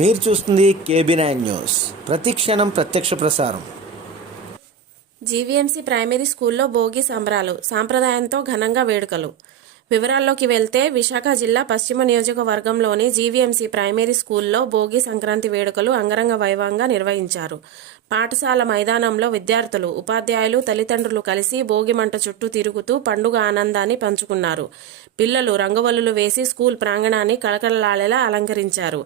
మీరు చూస్తుంది KB9 news, ప్రతి క్షణం ప్రత్యక్ష ప్రసారం. జీవీఎంసీ ప్రైమరీ స్కూల్లో భోగి సంబరాలు, సాంప్రదాయంతో ఘనంగా వేడుకలు. వివరాల్లోకి వెళ్తే విశాఖ జిల్లా పశ్చిమ నియోజకవర్గంలోని జీవీఎంసీ ప్రైమరీ స్కూల్లో భోగి సంక్రాంతి వేడుకలు అంగరంగ వైభవంగా నిర్వహించారు. పాఠశాల మైదానంలో విద్యార్థులు, ఉపాధ్యాయులు, తల్లిదండ్రులు కలిసి భోగి మంట చుట్టూ తిరుగుతూ పండుగ ఆనందాన్ని పంచుకున్నారు. పిల్లలు రంగవల్లులు వేసి స్కూల్ ప్రాంగణాన్ని కళకళలాడేలా అలంకరించారు.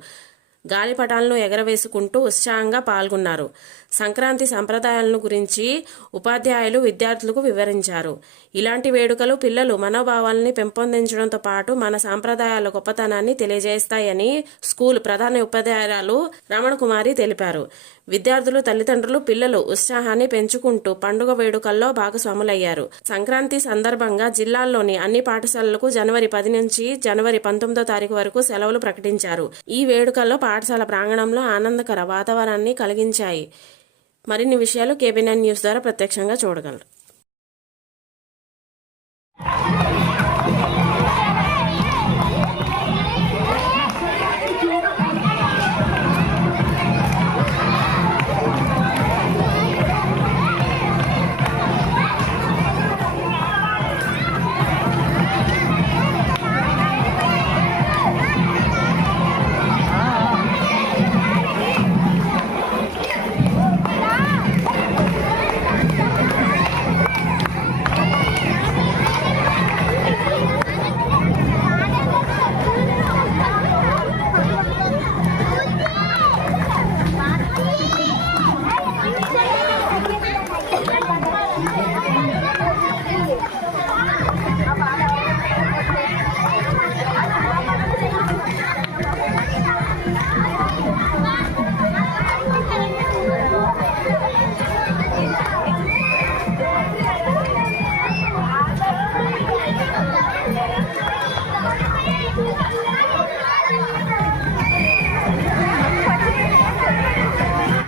గాలిపటాలను ఎగరవేసుకుంటూ ఉత్సాహంగా పాల్గొన్నారు. సంక్రాంతి సంప్రదాయాలను గురించి ఉపాధ్యాయులు విద్యార్థులకు వివరించారు. ఇలాంటి వేడుకలు పిల్లలు మనోభావాలని పెంపొందించడంతో పాటు మన సాంప్రదాయాల గొప్పతనాన్ని తెలియజేస్తాయని స్కూల్ ప్రధాన ఉపాధ్యాయురాలు రమణకుమారి తెలిపారు. విద్యార్థులు, తల్లిదండ్రులు, పిల్లలు ఉత్సాహాన్ని పెంచుకుంటూ పండుగ వేడుకల్లో భాగస్వాములయ్యారు. సంక్రాంతి సందర్భంగా జిల్లాల్లోని అన్ని పాఠశాలలకు జనవరి 10 నుంచి జనవరి 19 వరకు సెలవులు ప్రకటించారు. ఈ వేడుకల్లో పాఠశాల ప్రాంగణంలో ఆనందకర వాతావరణాన్ని కలిగించాయి. మరిన్ని విషయాలు KB9 న్యూస్ ద్వారా ప్రత్యక్షంగా చూడగలరు.